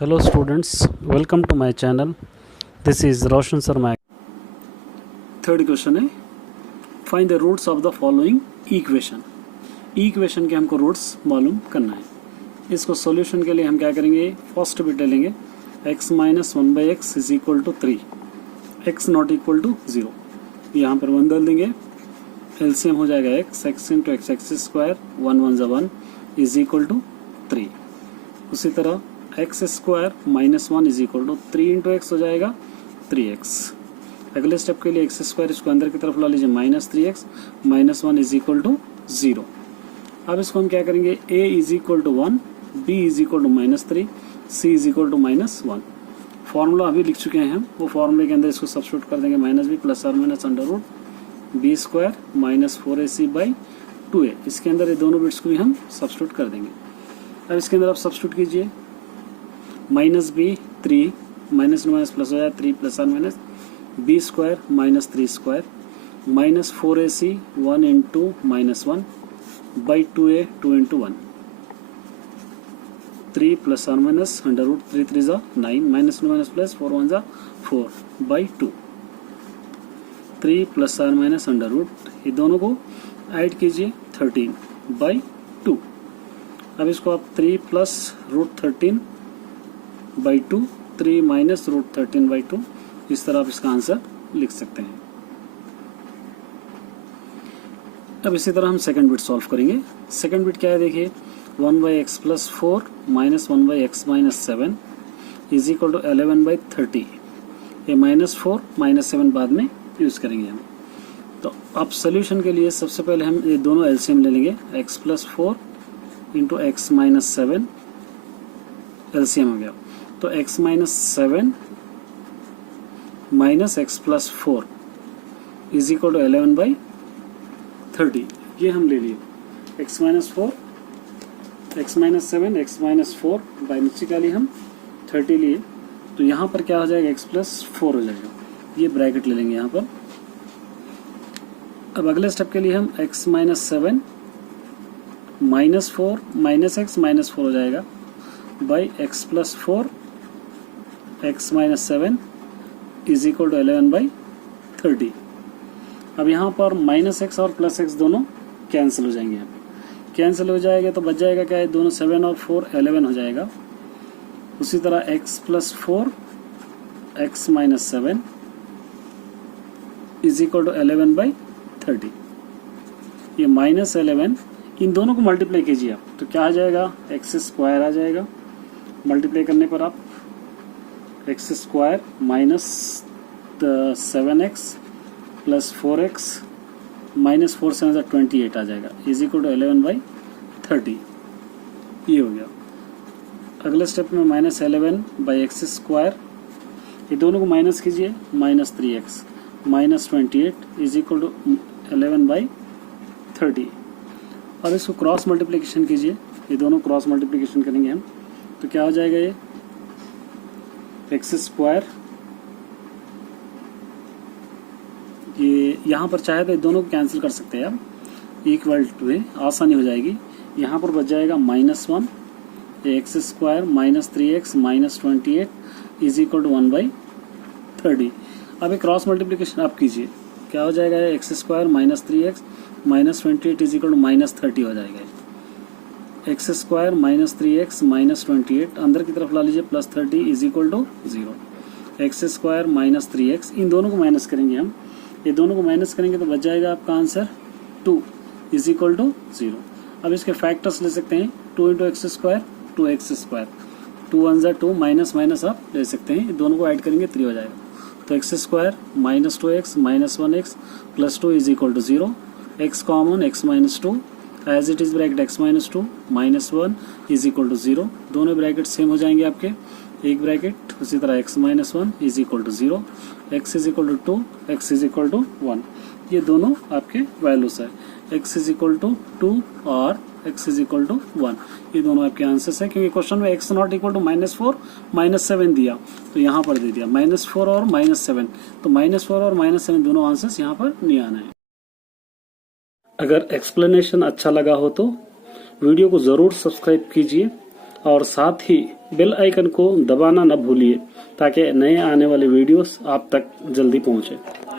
Hello students, welcome to my channel. This is Roshan Sharma. Third question है, find the roots of the following equation. Equation के हमको roots मालूम करना है. इसको सॉल्यूशन के लिए हम क्या करेंगे, फर्स्ट बिट ले लेंगे x minus 1/x is equal to 3, x not equal to 0. यहाँ पर 1 डाल देंगे, एलसीएम हो जाएगा x into x square 1 1 = 1 is equal to 3. उसी तरह x square minus 1 is equal to 3 into x हो जाएगा 3x. अगले स्टेप के लिए एक्स स्क्वायर इसको अंदर की तरफ ला लीजिए, minus 3x minus 1 is equal to 0. अब इसको हम क्या करेंगे, a is equal to 1, b is equal to -3, c is equal to -1. Formula अभी लिख चुके हैं हम, वो फॉर्मूले के अंदर इसको सब्स्टिट्यूट कर देंगे, -b प्लस और minus under root b square minus 4ac/2a. इसके अंदर ये दोनों बिट्स को भी हम सब्स्टिट्यूट कर देंगे. अब इसके अंदर आप सब्स्टिट्यूट कीजिए, -b 3 माइनस माइनस प्लस हो जाए 3 प्लस और minus b square minus 3 square minus 4ac 1 into -1 by 2a 2 into 1 3 plus और माइनस अंडर रूट 3 3 ज़ा 9 माइनस माइनस प्लस 4 1 ज़ा 4 बाई 2 3 प्लस और माइनस अंडर रूट, ये दोनों को ऐड कीजिए 13 बाई 2. अब इसको आप 3 plus root 13 by 2 3 minus root 13 by 2, इस तरह आप इसका आंसर लिख सकते हैं. अब इसी तरह हम सेकंड बिट सॉल्व करेंगे. सेकंड बिट क्या है, देखिए 1/x plus 4 minus 1/x minus 7 is equal to 11/30. ये -4 -7 बाद में यूज करेंगे हम. तो अब सोल्यूशन के लिए सबसे पहले हम ये दोनों एलसीएम ले लेंगे, x plus 4 into x minus 7 LCM हो गया. तो x minus 7 minus x plus 4 is equal to 11/30. ये हम ले लिए x minus 4 x minus 7 x minus 4 by नीचे का लिए हम 30 लिए. तो यहाँ पर क्या हो जाएगा, x प्लस 4 हो जाएगा. ये ब्रैकेट ले लेंगे यहाँ पर. अब अगले स्टेप के लिए हम x minus 7 minus 4 minus x minus 4 हो जाएगा by x plus 4 x minus 7 is equal to 11/30. अब यहाँ पर माइनस एक्स और प्लस एक्स दोनों कैंसिल हो जाएंगे. यहाँ कैंसिल हो जाएगा तो बच जाएगा क्या है, दोनों 7 और 4 11 हो जाएगा. उसी तरह x plus 4 x minus 7 is equal to 11/30. ये -11 इन दोनों को मल्टीप्लाई कीजिए आप, तो क्या आ जाएगा, एक्स स्क्वायर आ जाएगा. मल्टीप्लाई करने पर आप x square minus 7x plus 4x minus 4 7 28 आ जाएगा इज इक्वल टू 11/30. ये हो गया. अगले स्टेप में -11/x स्क्वायर, ये दोनों को माइनस कीजिए, -3x minus 28 is equal to 11/30. और इसको क्रॉस मल्टीप्लिकेशन कीजिए, ये दोनों क्रॉस मल्टीप्लिकेशन करेंगे हम, तो क्या हो जाएगा, ये एक्स स्क्वायर, ये यहाँ पर चाहे तो ये दोनों को कैंसिल कर सकते हैं आप, इक्वल टू है, आसानी हो जाएगी. यहाँ पर बच जाएगा -1 x square minus 3x minus 28 is equal to 1/30. अब एक क्रॉस मल्टीप्लिकेशन आप कीजिए, क्या हो जाएगा, x square minus 3x minus 28 is equal to -30 हो जाएगा. X square minus 3x minus 28 अंदर की तरफ ला लीजिए, plus 30 is equal to 0. X square minus 3x, इन दोनों को माइनस करेंगे हम, ये दोनों को माइनस करेंगे तो बच जाएगा आपका आंसर 2 इज इक्वल टू 0. अब इसके फैक्टर्स ले सकते हैं, 2 into x square 2x square, 2 1 ज़ा 2 माइनस माइनस आप ले सकते हैं, दोनों को ऐड करेंगे 3 हो जाएगा. तो x square minus 2x minus 1x plus 2 is equal to 0. x common x minus 2 as it is bracket x minus 2 minus 1 is equal to 0. दोनों ब्रैकेट सेम हो जाएंगे आपके, एक ब्रैकेट. उसी तरह x minus 1 is equal to 0, x is equal to 2 x is equal to 1. ये दोनों आपके वैल्यूज है, x इज इक्वल टू 2 और x इज इक्वल टू 1. ये दोनों आपके आंसर्स है, क्योंकि क्वेश्चन में x नॉट इक्वल टू -4 -7 दिया, तो यहाँ पर दे दिया -4 और -7, तो -4 और -7 दोनों आंसर्स यहाँ पर नहीं आना है. अगर एक्सप्लेनेशन अच्छा लगा हो तो वीडियो को ज़रूर सब्सक्राइब कीजिए और साथ ही बेल आइकन को दबाना न भूलिए ताकि नए आने वाले वीडियोस आप तक जल्दी पहुंचे।